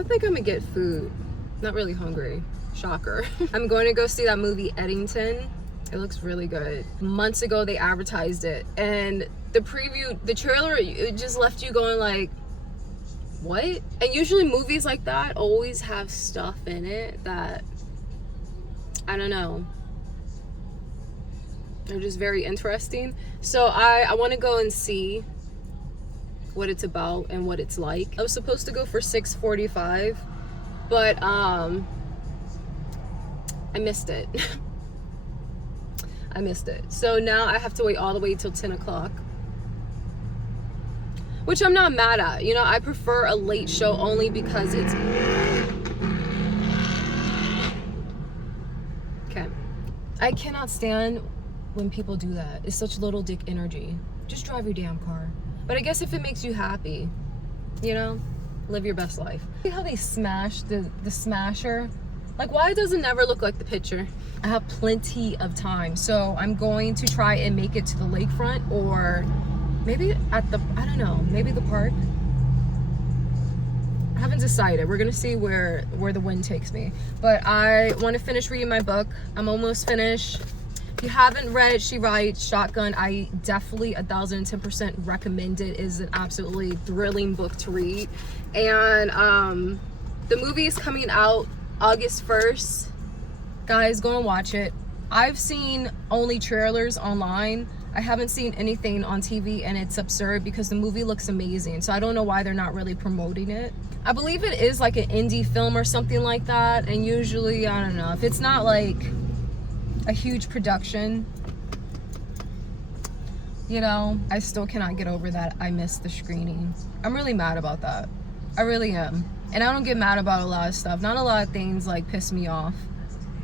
I think I'm gonna get food. Not really hungry. Shocker. I'm going to go see that movie Eddington. It looks really good. Months ago they advertised it, and the preview, the trailer, it just left you going like, what? And usually movies like that always have stuff in it that, I don't know, they're just very interesting. So I want to go and see what it's about and what it's like. I was supposed to go for 6:45, but I missed it. I missed it. So now I have to wait all the way till 10 o'clock. Which I'm not mad at. You know, I prefer a late show only because it's... Okay. I cannot stand when people do that. It's such little dick energy. Just drive your damn car. But I guess if it makes you happy, you know, live your best life. See how they smashed the smasher? Like, why does it never look like the picture? I have plenty of time, so I'm going to try and make it to the lakefront, or maybe at the, I don't know, maybe the park. I haven't decided. We're gonna see where the wind takes me. But I want to finish reading my book. I'm almost finished. If you haven't read She Rides Shotgun, I definitely 1010% recommend it. It is an absolutely thrilling book to read. And the movie is coming out August 1st. Guys, go and watch it. I've seen only trailers online. I haven't seen anything on TV, and it's absurd because the movie looks amazing. So I don't know why they're not really promoting it. I believe it is like an indie film or something like that. And usually, I don't know, if it's not like a huge production, you know, I still cannot get over that I missed the screening. I'm really mad about that. I really am. And I don't get mad about a lot of stuff. Not a lot of things like piss me off.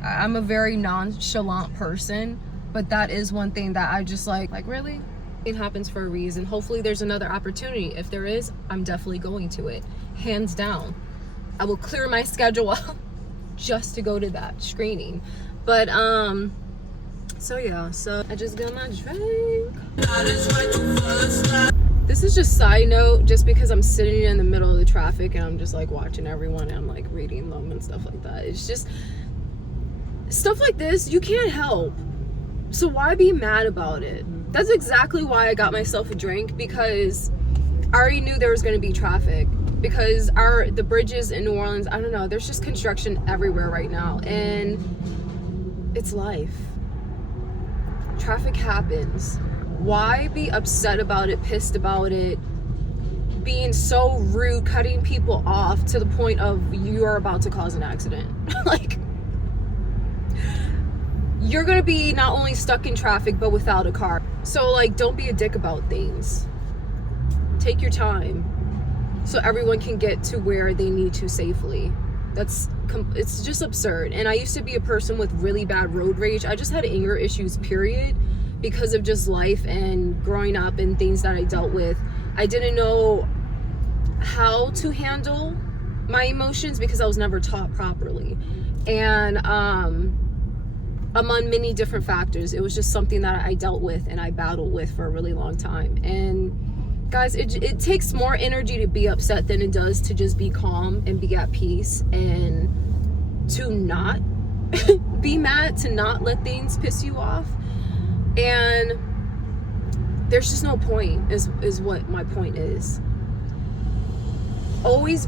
I'm a very nonchalant person, but that is one thing that I just like really? It happens for a reason. Hopefully there's another opportunity. If there is, I'm definitely going to it. Hands down. I will clear my schedule up just to go to that screening. But so yeah, so I just got my drink. This is just side note, just because I'm sitting in the middle of the traffic and I'm just like watching everyone and I'm like reading them and stuff like that. It's just stuff like this you can't help. So why be mad about it? That's exactly why I got myself a drink, because I already knew there was going to be traffic, because the bridges in New Orleans, I don't know, there's just construction everywhere right now, and it's life. Traffic happens. Why be upset about it, pissed about it, being so rude, cutting people off to the point of you're about to cause an accident? Like, you're gonna be not only stuck in traffic but without a car. So like, don't be a dick about things. Take your time so everyone can get to where they need to safely. It's just absurd. And I used to be a person with really bad road rage. I just had anger issues, period, because of just life and growing up and things that I dealt with. I didn't know how to handle my emotions because I was never taught properly. And among many different factors, it was just something that I dealt with and I battled with for a really long time. And guys, it takes more energy to be upset than it does to just be calm and be at peace, and to not be mad, to not let things piss you off. And there's just no point, is what my point is. Always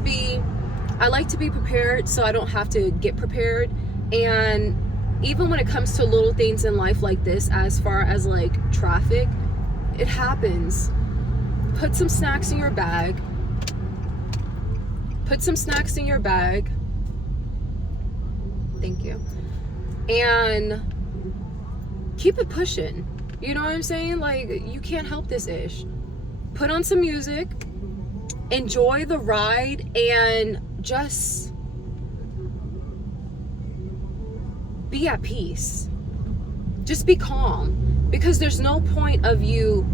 I like to be prepared so I don't have to get prepared. And even when it comes to little things in life like this, as far as like traffic, it happens. Put some snacks in your bag. Put some snacks in your bag. Thank you. And keep it pushing. You know what I'm saying? Like, you can't help this ish. Put on some music. Enjoy the ride and just be at peace. Just be calm. Because there's no point of you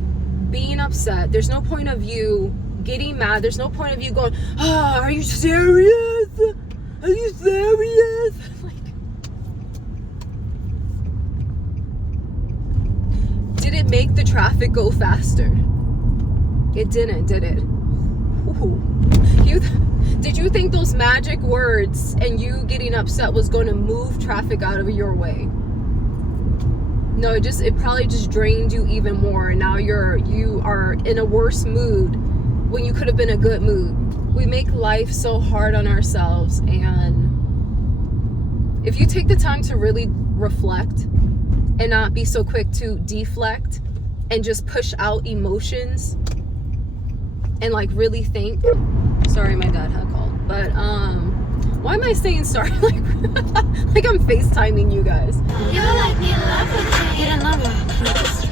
being upset. There's no point of you getting mad. There's no point of you going, oh, are you serious? Are you serious? Like, did it make the traffic go faster? It didn't, did it? Did you think those magic words and you getting upset was going to move traffic out of your way? No, it probably just drained you even more. Now you are in a worse mood when you could have been in a good mood. We make life so hard on ourselves, and if you take the time to really reflect and not be so quick to deflect and just push out emotions and like really think. Sorry, my dad had called, but why am I saying sorry? like I'm FaceTiming you guys. You like me in love with me. Get another.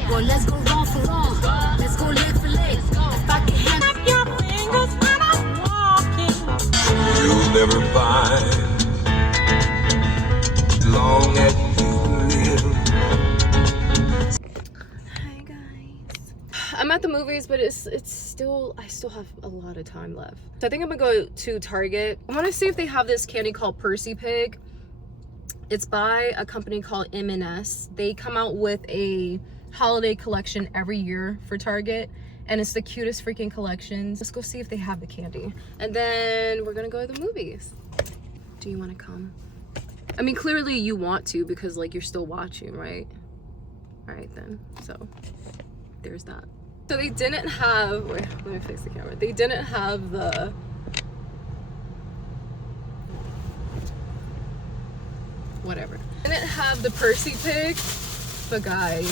Well, let's go wrong for wrong. Let's go leg for leg. If I can handle your fingers when I'm walking, you'll never find long as you live. Hi guys. I'm at the movies, but it's still, I still have a lot of time left. So I think I'm gonna go to Target. I want to see if they have this candy called Percy Pig. It's by a company called M&S. They come out with a holiday collection every year for Target, and it's the cutest freaking collections. Let's go see if they have the candy, and then we're gonna go to the movies. Do you want to come? I mean, clearly you want to, because like you're still watching, right? All right then, so there's that. So they didn't have, wait, let me fix the camera. They didn't have the whatever. They didn't have the Percy Pig, but guys,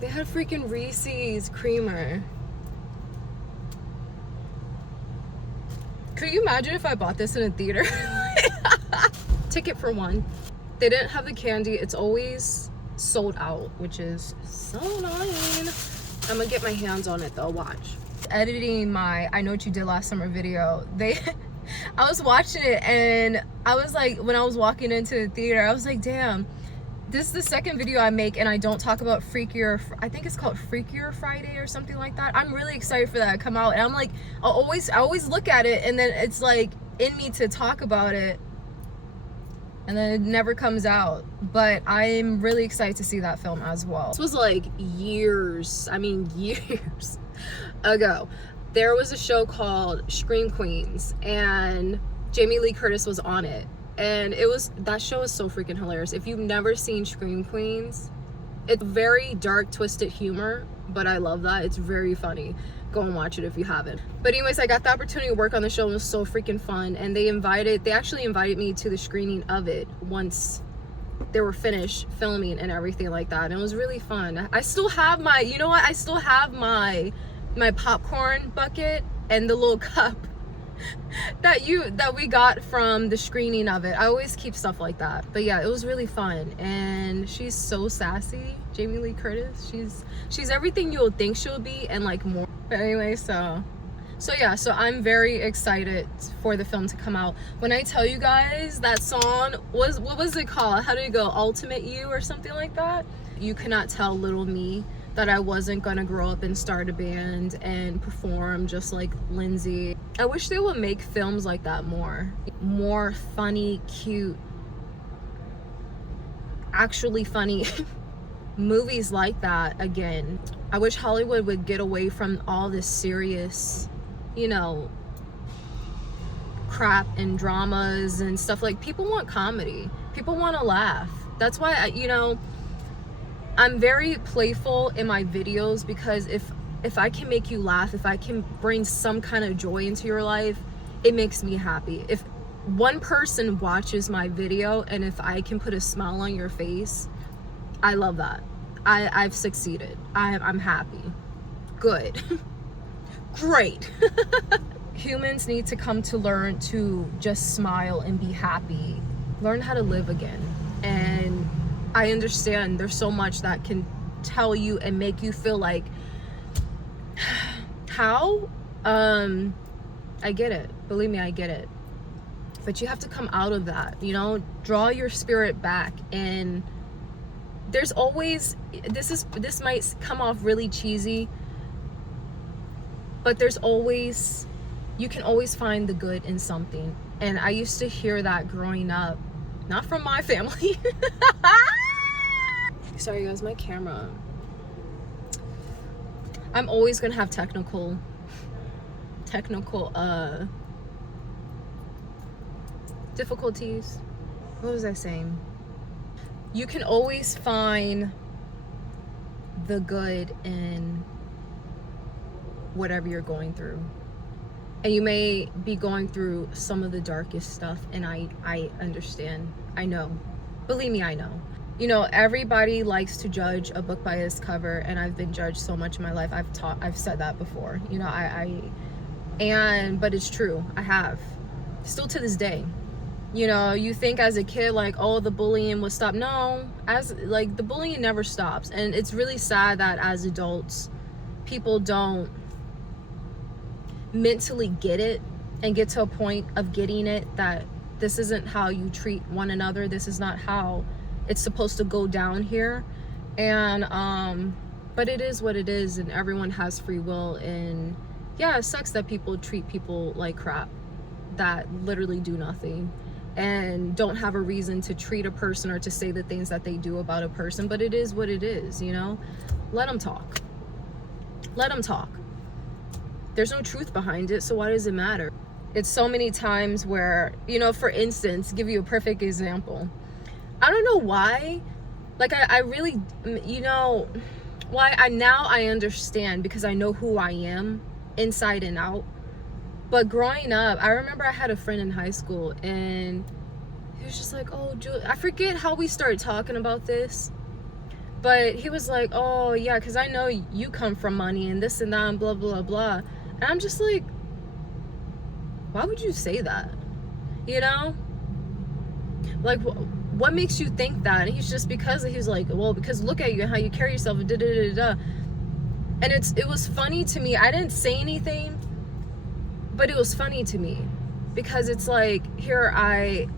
they had freaking Reese's creamer. Could you imagine if I bought this in a theater? Ticket for one. They didn't have the candy. It's always sold out, which is so annoying. I'm gonna get my hands on it though, watch. Editing my I Know What You Did Last Summer video, I was watching it, and I was like, when I was walking into the theater, I was like, damn, this is the second video I make and I don't talk about Freakier, I think it's called Freakier Friday or something like that. I'm really excited for that to come out, and I'm like, I always look at it, and then it's like in me to talk about it, and then it never comes out. But I'm really excited to see that film as well. This was like years ago. There was a show called Scream Queens, and Jamie Lee Curtis was on it, and that show is so freaking hilarious. If you've never seen Scream Queens, it's very dark, twisted humor, but I love that. It's very funny. Go and watch it if you haven't. But anyways, I got the opportunity to work on the show. It was so freaking fun, and they actually invited me to the screening of it once they were finished filming and everything like that, and it was really fun. I still have my, you know what, I still have my popcorn bucket and the little cup that we got from the screening of it. I always keep stuff like that. But yeah, it was really fun, and she's so sassy, Jamie Lee Curtis. She's everything you would think she'll be and like more. But anyway, so yeah, so I'm very excited for the film to come out. When I tell you guys that song was, what was it called? How did it go? Ultimate You or something like that? You cannot tell little me that I wasn't gonna grow up and start a band and perform just like Lindsay. I wish they would make films like that more funny, cute, actually funny movies like that again. I wish Hollywood would get away from all this serious, you know, crap and dramas and stuff. Like, people want comedy, people want to laugh. That's why I'm very playful in my videos, because if I can make you laugh, if I can bring some kind of joy into your life, it makes me happy. If one person watches my video and if I can put a smile on your face, I love that. I've succeeded. I'm happy. Good. Great. Humans need to come to learn to just smile and be happy. Learn how to live again. And I understand there's so much that can tell you and make you feel like, how? I get it. Believe me, I get it. But you have to come out of that, you know? Draw your spirit back, and there's always, this might come off really cheesy, but you can always find the good in something. And I used to hear that growing up, not from my family. Sorry guys, my camera I'm always gonna have technical difficulties. What was I saying? You can always find the good in whatever you're going through. And you may be going through some of the darkest stuff, and I understand. I know. Believe me, I know. You know, everybody likes to judge a book by its cover, and I've been judged so much in my life. I've said that before. You know, but it's true. I have. Still to this day. You know, you think as a kid, like, oh, the bullying would stop. No, the bullying never stops. And it's really sad that as adults, people don't mentally get it and get to a point of getting it that this isn't how you treat one another. This is not how it's supposed to go down here. And, but it is what it is, and everyone has free will. And yeah, it sucks that people treat people like crap that literally do nothing and don't have a reason to treat a person or to say the things that they do about a person. But it is what it is, you know? Let them talk. Let them talk. There's no truth behind it, so why does it matter? It's so many times where, you know, for instance, give you a perfect example. I don't know why, like, I really, you know, why I understand, because I know who I am inside and out. But growing up, I remember I had a friend in high school, and he was just like, oh, Julie, I forget how we started talking about this, but he was like, oh yeah, because I know you come from money and this and that and blah blah blah. And I'm just like, why would you say that? You know, like, what makes you think that? And he's just, because he was like, well, because look at you and how you carry yourself, da da da da. And it was funny to me. I didn't say anything, but it was funny to me, because it's like, here I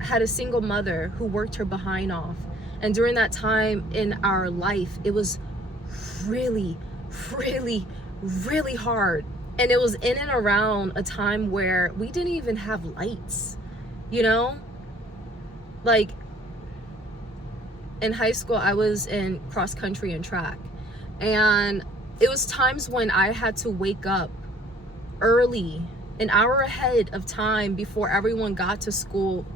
had a single mother who worked her behind off, and during that time in our life, it was really, really, really hard. And it was in and around a time where we didn't even have lights, you know? Like, in high school, I was in cross country and track, and it was times when I had to wake up early, an hour ahead of time before everyone got to school,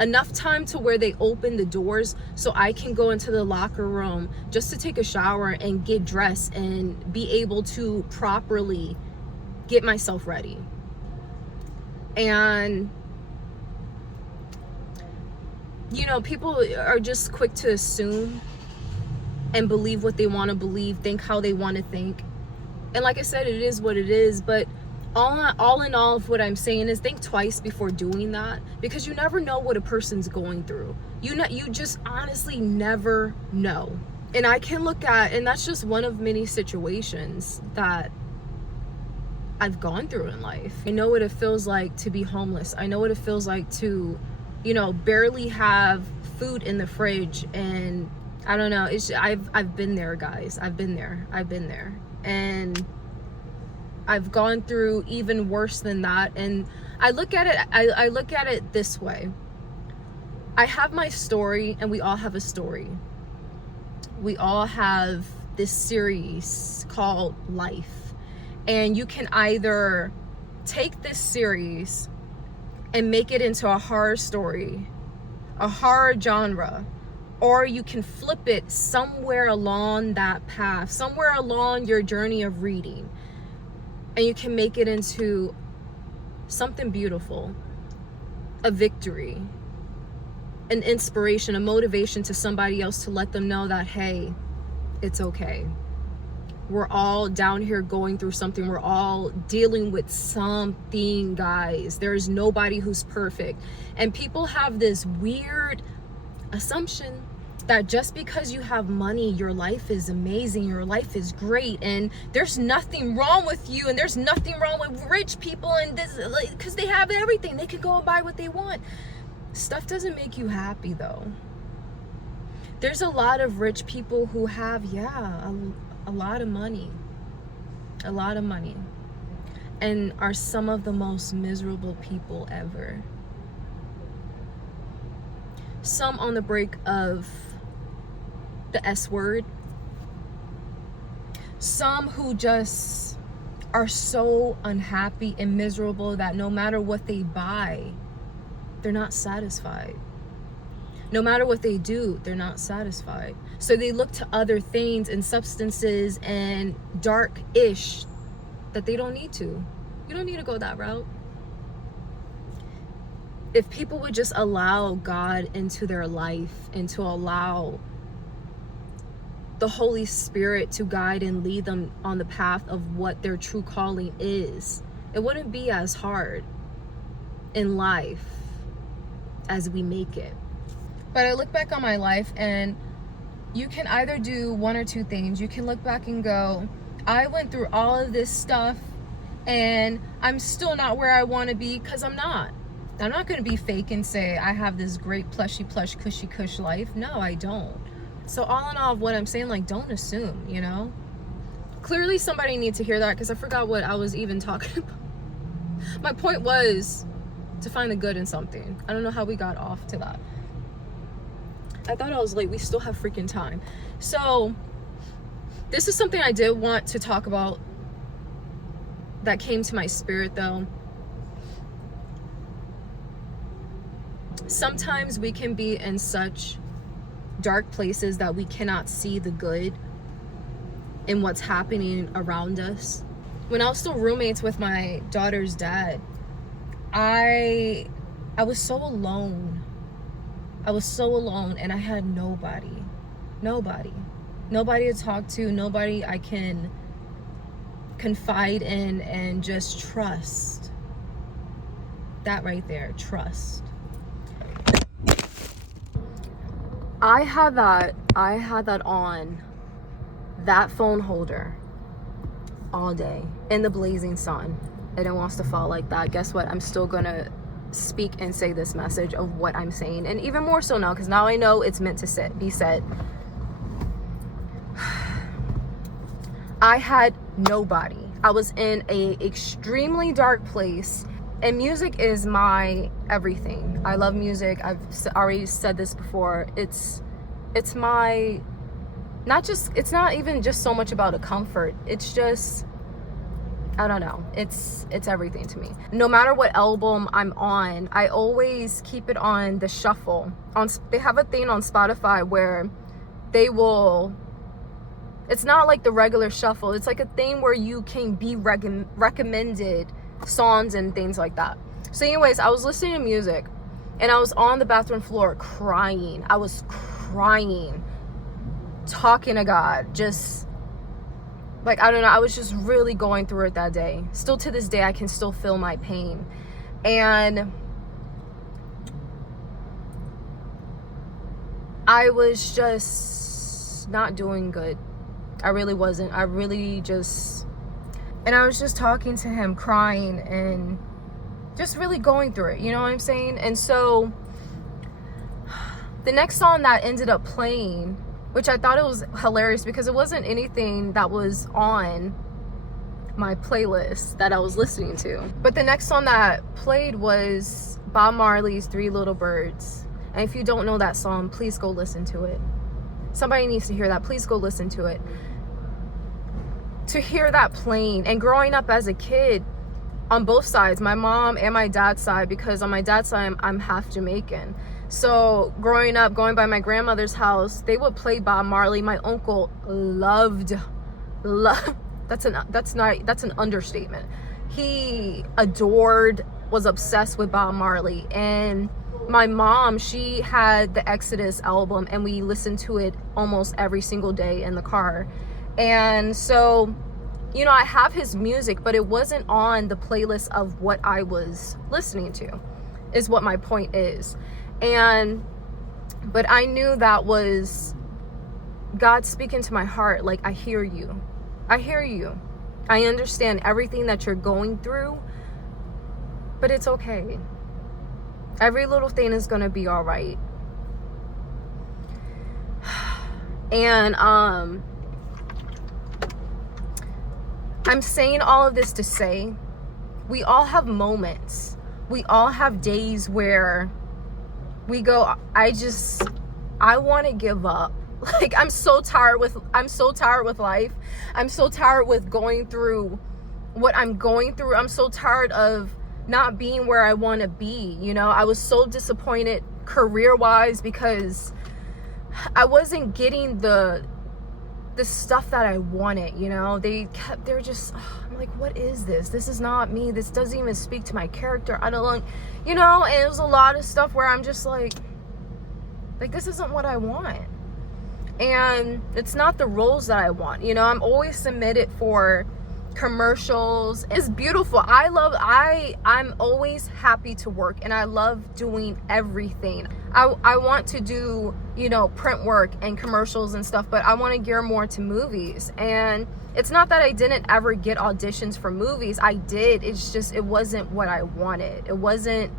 enough time to where they open the doors so I can go into the locker room just to take a shower and get dressed and be able to properly get myself ready. And you know, people are just quick to assume and believe what they want to believe, think how they want to think. And like I said, it is what it is. But all in all, what I'm saying is, think twice before doing that, because you never know what a person's going through. You just honestly never know. And I can look at, and that's just one of many situations that I've gone through in life. I know what it feels like to be homeless. I know what it feels like to, you know, barely have food in the fridge. And I don't know, I've been there, guys. I've been there. And I've gone through even worse than that. And I look at it this way. I have my story, and we all have a story. We all have this series called life. And you can either take this series and make it into a horror story, a horror genre, or you can flip it somewhere along that path, somewhere along your journey of reading, and you can make it into something beautiful, a victory, an inspiration, a motivation to somebody else, to let them know that, hey, it's okay. We're all down here going through something. We're all dealing with something, guys. There's nobody who's perfect. And people have this weird assumption that just because you have money, your life is amazing, your life is great, and there's nothing wrong with you, and there's nothing wrong with rich people, and this, because they have everything. They can go and buy what they want. Stuff doesn't make you happy, though. There's a lot of rich people who have, a lot of money, and are some of the most miserable people ever. Some on the brink of the S word, some who just are so unhappy and miserable that no matter what they buy, they're not satisfied. No matter what they do, they're not satisfied. So they look to other things and substances and dark-ish that they don't need to. You don't need to go that route. If people would just allow God into their life and to allow the Holy Spirit to guide and lead them on the path of what their true calling is, it wouldn't be as hard in life as we make it. But I look back on my life, and you can either do one or two things. You can look back and go, I went through all of this stuff and I'm still not where I want to be, because I'm not. I'm not going to be fake and say I have this great plushy plush cushy cush life. No, I don't. So all in all, what I'm saying, like, don't assume, you know? Clearly somebody needs to hear that, because I forgot what I was even talking about. My point was to find the good in something. I don't know how we got off to that. I thought I was late. We still have freaking time. So this is something I did want to talk about that came to my spirit, though. Sometimes we can be in such dark places that we cannot see the good in what's happening around us. When I was still roommates with my daughter's dad, I was so alone. I was so alone, and I had nobody to talk to, nobody I can confide in and just trust. That right there, trust. I had that on, that phone holder, all day in the blazing sun, and it wants to fall like that. Guess what? I'm still gonna speak and say this message of what I'm saying, and even more so now, because now I know it's meant to be said. I had nobody. I was in a extremely dark place, and music is my everything. I love music. I've already said this before. It's my, it's not even just so much about a comfort. It's just, I don't know. It's everything to me. No matter what album I'm on, I always keep it on the shuffle. They have a thing on Spotify where they will, it's not like the regular shuffle. It's like a thing where you can be recommended songs and things like that. So anyways, I was listening to music, and I was on the bathroom floor crying. I was crying, talking to God, just like, I don't know, I was just really going through it that day. Still to this day, I can still feel my pain. And I was just not doing good. I really wasn't. I really just, and I was just talking to him, crying, and just really going through it, you know what I'm saying? And so the next song that ended up playing, which I thought it was hilarious because it wasn't anything that was on my playlist that I was listening to. But the next song that played was Bob Marley's 3 Little Birds. And if you don't know that song, please go listen to it. Somebody needs to hear that. Please go listen to it. To hear that playing, and growing up as a kid on both sides, my mom and my dad's side, because on my dad's side, I'm half Jamaican. So growing up, going by my grandmother's house, they would play Bob Marley. My uncle loved, that's an understatement. He adored, was obsessed with Bob Marley. And my mom, she had the Exodus album, and we listened to it almost every single day in the car. And so, you know, I have his music, but it wasn't on the playlist of what I was listening to, is what my point is. But I knew that was God speaking to my heart. Like, I hear you. I hear you. I understand everything that you're going through, but it's okay. Every little thing is gonna be all right. And I'm saying all of this to say, we all have moments. We all have days where we go, I want to give up. Like, I'm so tired with life. I'm so tired with going through what I'm going through. I'm so tired of not being where I want to be. You know, I was so disappointed career-wise because I wasn't getting the stuff that I wanted, you know. They're just, I'm like, what is this? This is not me. This doesn't even speak to my character. I don't, you know, and it was a lot of stuff where I'm just like this isn't what I want. And it's not the roles that I want. You know, I'm always submitted for commercials. It's beautiful. I'm always happy to work, and I love doing everything. I want to do, you know, print work and commercials and stuff, but I want to gear more to movies. And it's not that I didn't ever get auditions for movies. I did. It's just, it wasn't what I wanted. It wasn't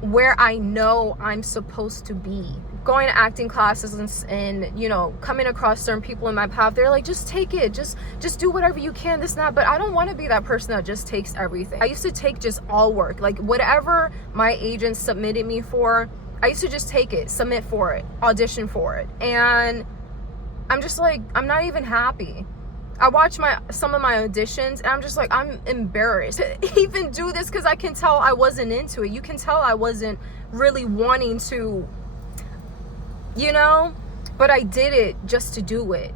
where I know I'm supposed to be. Going to acting classes and you know, coming across certain people in my path, they're like, just take it, just do whatever you can, this and that. But I don't want to be that person that just takes everything. I used to take just all work, like whatever my agents submitted me for, I used to just take it, submit for it, audition for it. And I'm just like, I'm not even happy. I watch some of my auditions and I'm just like, I'm embarrassed to even do this, because I can tell I wasn't into it. You can tell I wasn't really wanting to, you know, but I did it just to do it.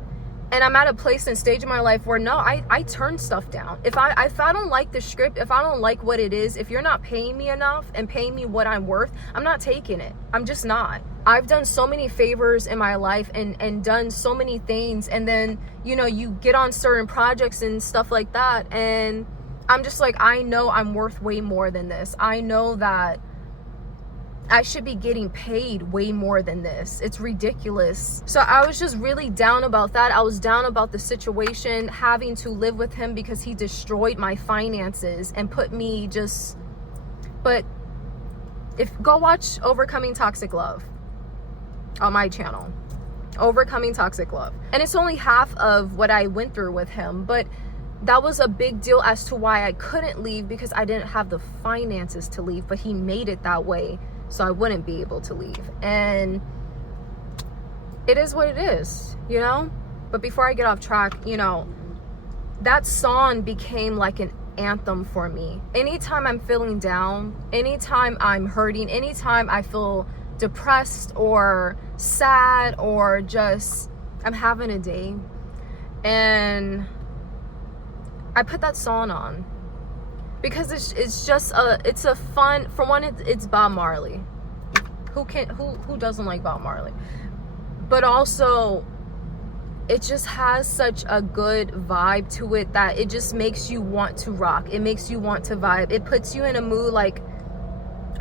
And I'm at a place and stage in my life where no, I turn stuff down. If I don't like the script, if I don't like what it is, if you're not paying me enough and paying me what I'm worth, I'm not taking it. I'm just not. I've done so many favors in my life and done so many things, and then, you know, you get on certain projects and stuff like that, and I'm just like, I know I'm worth way more than this. I know that I should be getting paid way more than this. It's ridiculous. So I was just really down about that. I was down about the situation, having to live with him because he destroyed my finances and put me just, but go watch Overcoming Toxic Love on my channel. Overcoming Toxic Love. And it's only half of what I went through with him, but that was a big deal as to why I couldn't leave, because I didn't have the finances to leave, but he made it that way so I wouldn't be able to leave. And it is what it is, you know? But before I get off track, you know, that song became like an anthem for me. Anytime I'm feeling down, anytime I'm hurting, anytime I feel depressed or sad or just I'm having a day, and I put that song on because it's just a fun, for one, it's Bob Marley. Who doesn't like Bob Marley? But also it just has such a good vibe to it that it just makes you want to rock. It makes you want to vibe. It puts you in a mood like,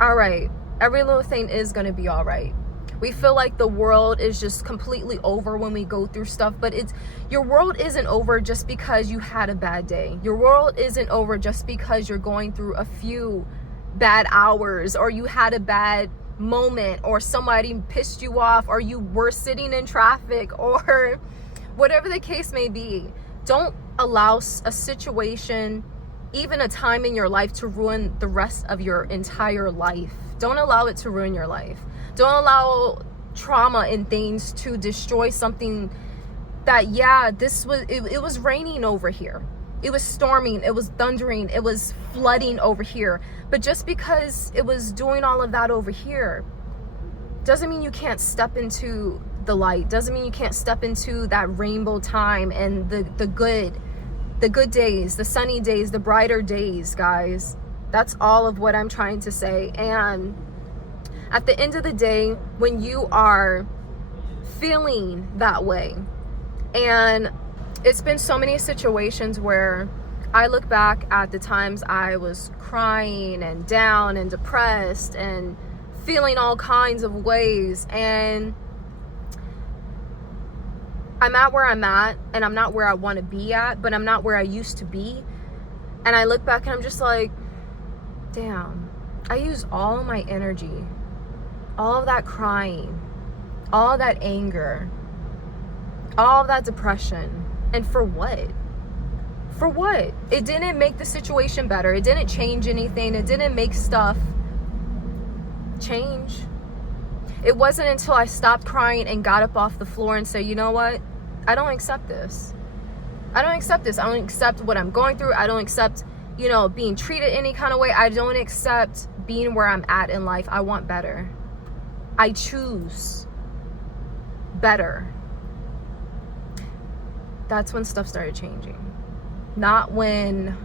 all right, every little thing is gonna be all right. We feel like the world is just completely over when we go through stuff, but your world isn't over just because you had a bad day. Your world isn't over just because you're going through a few bad hours, or you had a bad moment, or somebody pissed you off, or you were sitting in traffic, or whatever the case may be. Don't allow a situation, even a time in your life, to ruin the rest of your entire life. Don't allow it to ruin your life. Don't allow trauma and things to destroy something that, yeah, it was raining over here. It was storming, it was thundering, it was flooding over here. But just because it was doing all of that over here doesn't mean you can't step into the light. Doesn't mean you can't step into that rainbow time and the good days, the sunny days, the brighter days, guys. That's all of what I'm trying to say. And at the end of the day, when you are feeling that way, and it's been so many situations where I look back at the times I was crying and down and depressed and feeling all kinds of ways, and I'm at where I'm at, and I'm not where I want to be at, but I'm not where I used to be. And I look back and I'm just like, damn, I used all my energy, all of that crying, all of that anger, all of that depression, and for what? For what? It didn't make the situation better. It didn't change anything. It didn't make stuff change. It wasn't until I stopped crying and got up off the floor and said, you know what? I don't accept this. I don't accept this. I don't accept what I'm going through. I don't accept, you know, being treated any kind of way. I don't accept being where I'm at in life. I want better. I choose better. That's when stuff started changing. Not when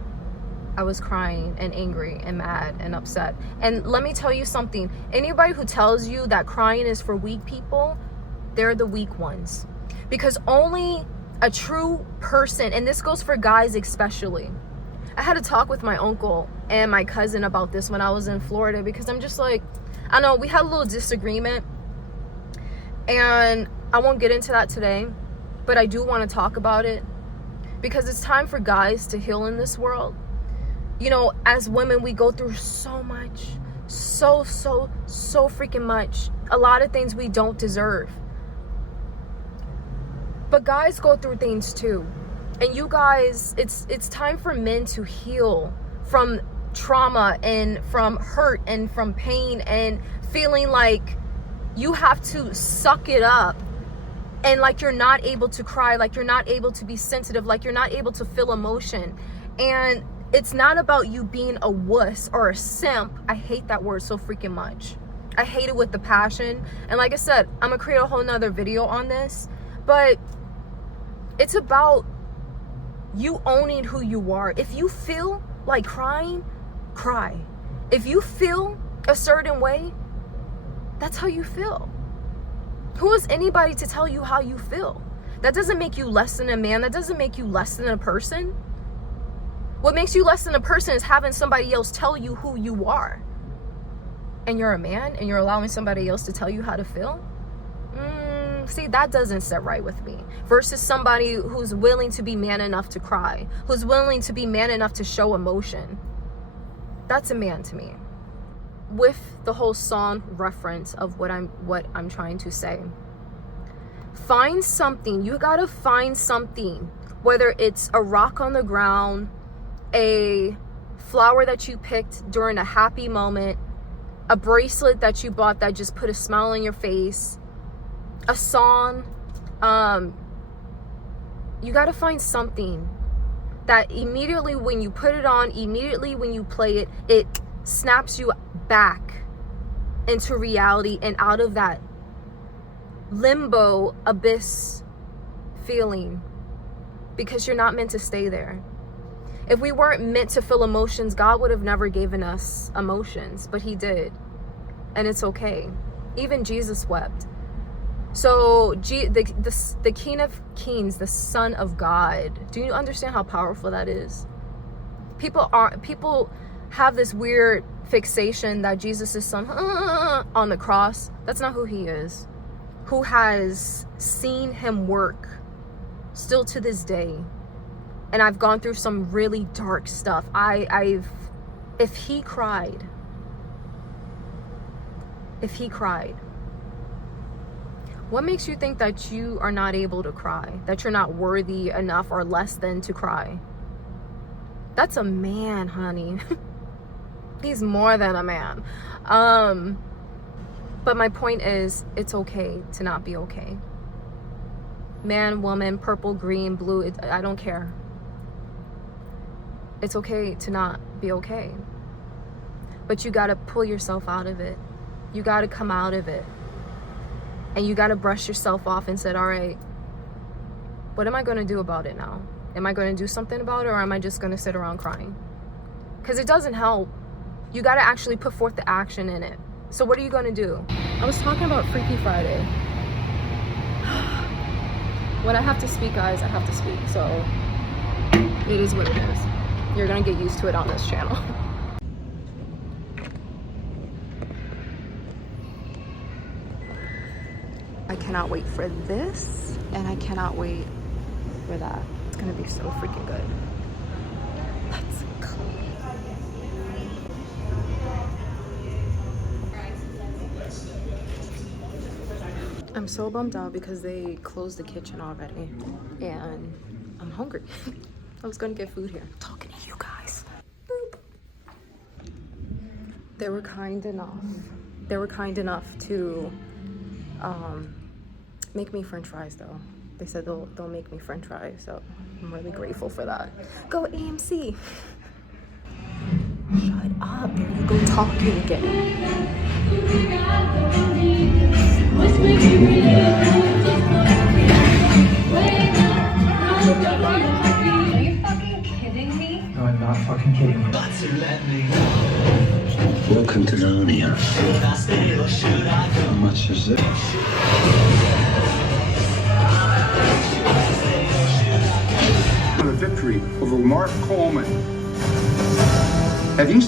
I was crying and angry and mad and upset. And let me tell you something. Anybody who tells you that crying is for weak people, they're the weak ones. Because only a true person, and this goes for guys especially. I had a talk with my uncle and my cousin about this when I was in Florida, because I'm just like, I know we had a little disagreement, and I won't get into that today, but I do want to talk about it because it's time for guys to heal in this world. You know, as women, we go through so much, so freaking much. A lot of things we don't deserve. But guys go through things too. And you guys, it's time for men to heal from trauma and from hurt and from pain and feeling like you have to suck it up, and like you're not able to cry, like you're not able to be sensitive, like you're not able to feel emotion. And it's not about you being a wuss or a simp. I hate that word so freaking much. I hate it with the passion. And like I said, I'm gonna create a whole nother video on this, but it's about you owning who you are. If you feel like crying, cry. If you feel a certain way, that's how you feel. Who is anybody to tell you how you feel? That doesn't make you less than a man. That doesn't make you less than a person. What makes you less than a person is having somebody else tell you who you are. And you're a man and you're allowing somebody else to tell you how to feel? See, that doesn't sit right with me. Versus somebody who's willing to be man enough to cry, who's willing to be man enough to show emotion. That's a man to me. With the whole song reference of what I'm trying to say. Find something. You gotta find something. Whether it's a rock on the ground, a flower that you picked during a happy moment, a bracelet that you bought that just put a smile on your face, a song. You got to find something that immediately when you put it on, immediately when you play it, it snaps you back into reality and out of that limbo abyss feeling, because you're not meant to stay there. If we weren't meant to feel emotions, God would have never given us emotions, but he did. And it's okay. Even Jesus wept. So the King of Kings, the Son of God, do you understand how powerful that is? People have this weird fixation that Jesus is some on the cross. That's not who he is. Who has seen him work still to this day. And I've gone through some really dark stuff. If he cried, what makes you think that you are not able to cry? That you're not worthy enough or less than to cry? That's a man, honey. He's more than a man. But my point is, it's okay to not be okay. Man, woman, purple, green, blue, I don't care. It's okay to not be okay. But you gotta pull yourself out of it. You gotta come out of it. And you gotta brush yourself off and say, all right, what am I gonna do about it now? Am I gonna do something about it, or am I just gonna sit around crying? Because it doesn't help. You gotta actually put forth the action in it. So what are you gonna do? I was talking about Freaky Friday. When I have to speak, guys, I have to speak. So it is what it is. You're gonna get used to it on this channel. I cannot wait for this, and I cannot wait for that. It's gonna be so freaking good. Let's go. I'm so bummed out because they closed the kitchen already, and I'm hungry. I was gonna get food here. I'm talking to you guys. Boop. They were kind enough to make me French fries though. They said they'll make me French fries, so I'm really grateful for that. Go AMC. Shut up! There you go talking again. Are you fucking kidding me? No, I'm not fucking kidding you. Welcome to Narnia. How much is it? The victory over Mark Coleman. Have you